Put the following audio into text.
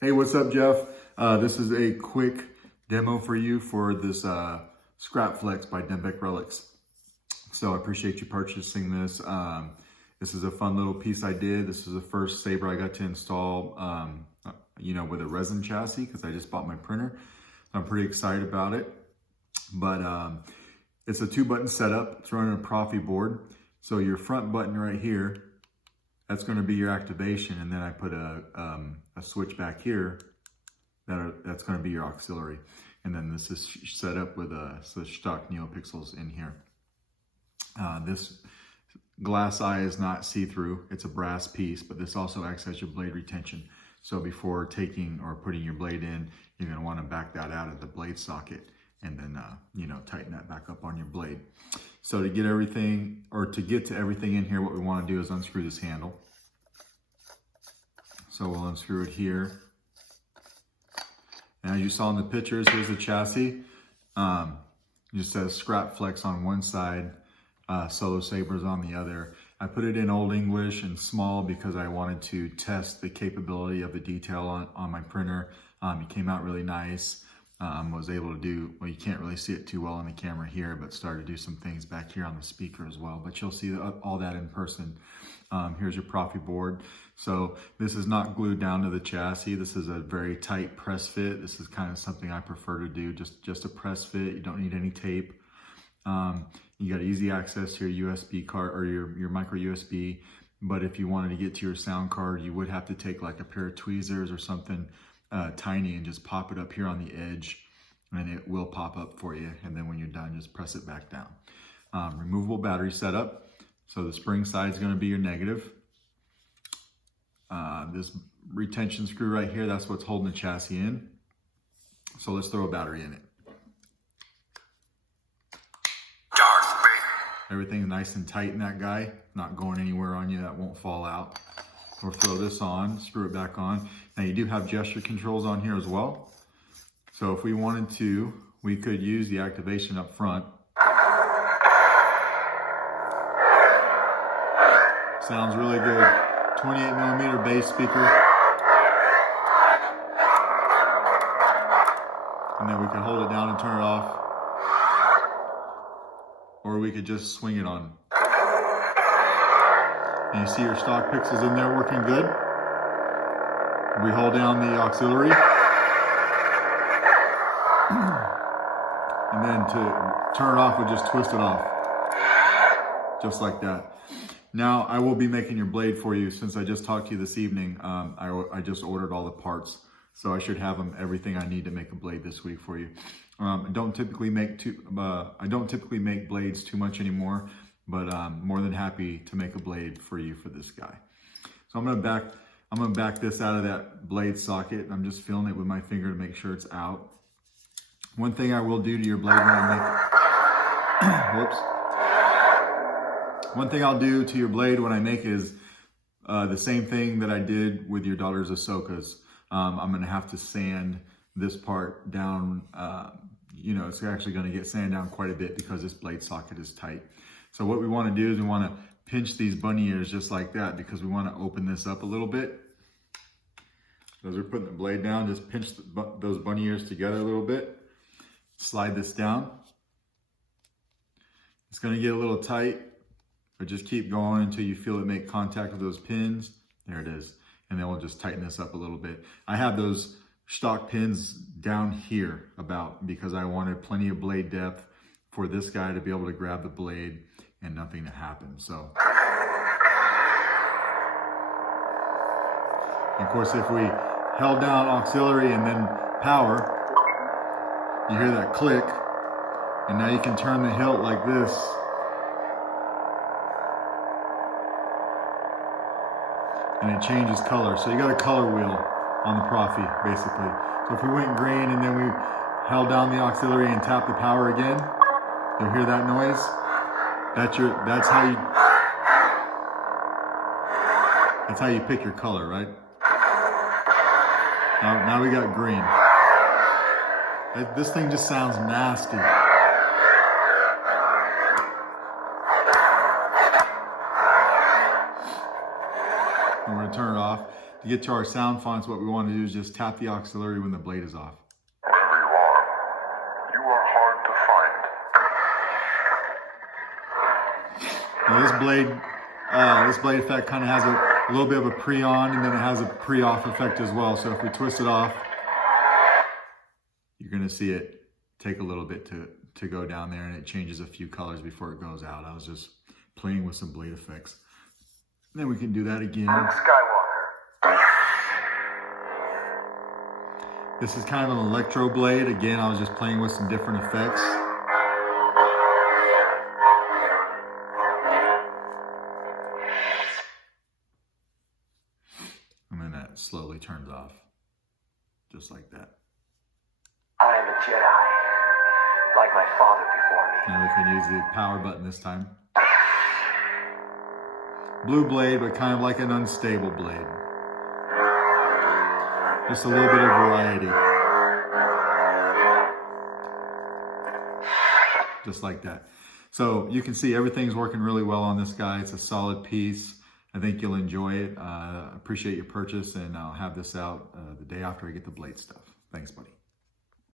Hey, what's up, Jeff? This is a quick demo for you for this Scrapflex by NPXL. So I appreciate you purchasing this. This is a fun little piece I did. This is the first saber I got to install, with a resin chassis because I just bought my printer. I'm pretty excited about it. But it's a 2-button setup. It's running a Proffie board. So your front button right here, that's going to be your activation, and then I put a switch back here that's going to be your auxiliary, and then this is set up with Shtok NPXL in here. This glass eye is not see-through; it's a brass piece, but this also acts as your blade retention. So before taking or putting your blade in, you're going to want to back that out of the blade socket, and then tighten that back up on your blade. So to get everything, or to get to everything in here, what we want to do is unscrew this handle. So we'll unscrew it here. And as you saw in the pictures, here's the chassis. It just says Scrapflex on one side, Solo Sabers on the other. I put it in Old English and small because I wanted to test the capability of the detail on my printer. It came out really nice. Was able to do, well, you can't really see it too well on the camera here, but started to do some things back here on the speaker as well. But you'll see all that in person. Here's your Proffie board. So this is not glued down to the chassis. This is a very tight press fit. This is kind of something I prefer to do, just a press fit. You don't need any tape. You got easy access to your USB card or your micro USB. But if you wanted to get to your sound card, you would have to take like a pair of tweezers or something tiny and just pop it up here on the edge, and it will pop up for you. And then when you're done, just press it back down. Removable battery setup. So the spring side is going to be your negative. This retention screw right here, that's what's holding the chassis in. So let's throw a battery in it. Everything's nice and tight in that guy, not going anywhere on you, that won't fall out. We'll throw this on, screw it back on. Now you do have gesture controls on here as well. So if we wanted to, we could use the activation up front. Sounds really good. 28mm bass speaker. And then we can hold it down and turn it off. Or we could just swing it on. And you see your stock pixels in there working good. We hold down the auxiliary. And then to turn it off, we just twist it off. Just like that. Now, I will be making your blade for you. Since I just talked to you this evening, I just ordered all the parts. So I should have everything I need to make a blade this week for you. I don't typically make blades too much anymore, but I'm more than happy to make a blade for you for this guy. So I'm gonna back this out of that blade socket. I'm just feeling it with my finger to make sure it's out. One thing I will do to your blade when I make it, whoops. One thing I'll do to your blade when I make it is the same thing that I did with your daughter's Ahsoka's. I'm gonna have to sand this part down. It's actually gonna get sanded down quite a bit because this blade socket is tight. So what we wanna do is we wanna pinch these bunny ears just like that because we wanna open this up a little bit. As we're putting the blade down, just pinch those bunny ears together a little bit. Slide this down. It's gonna get a little tight, but just keep going until you feel it make contact with those pins. There it is. And then we'll just tighten this up a little bit. I have those stock pins down here because I wanted plenty of blade depth for this guy to be able to grab the blade and nothing to happen. So, of course, if we held down auxiliary and then power, you hear that click, and now you can turn the hilt like this. And it changes color. So you got a color wheel on the Proffie, basically. So if we went green and then we held down the auxiliary and tapped the power again, you'll hear that noise. That's how you pick your color, right? Now we got green. This thing just sounds nasty. I'm gonna turn it off. to get to our sound fonts, what we want to do is just tap the auxiliary when the blade is off. Wherever you are hard to find. Now this blade effect kind of has a little bit of a pre-on, and then it has a pre-off effect as well. So if we twist it off, you're going to see it take a little bit to go down there, and it changes a few colors before it goes out. I was just playing with some blade effects. And then we can do that again. Skywalker. This is kind of an electro blade. Again, I was just playing with some different effects. And then that slowly turns off, just like that. I am a Jedi, like my father before me. And we can use the power button this time. Blue blade, but kind of like an unstable blade. Just a little bit of variety. Just like that. So you can see everything's working really well on this guy. It's a solid piece. I think you'll enjoy it. Appreciate your purchase, and I'll have this out the day after I get the blade stuff. Thanks, buddy.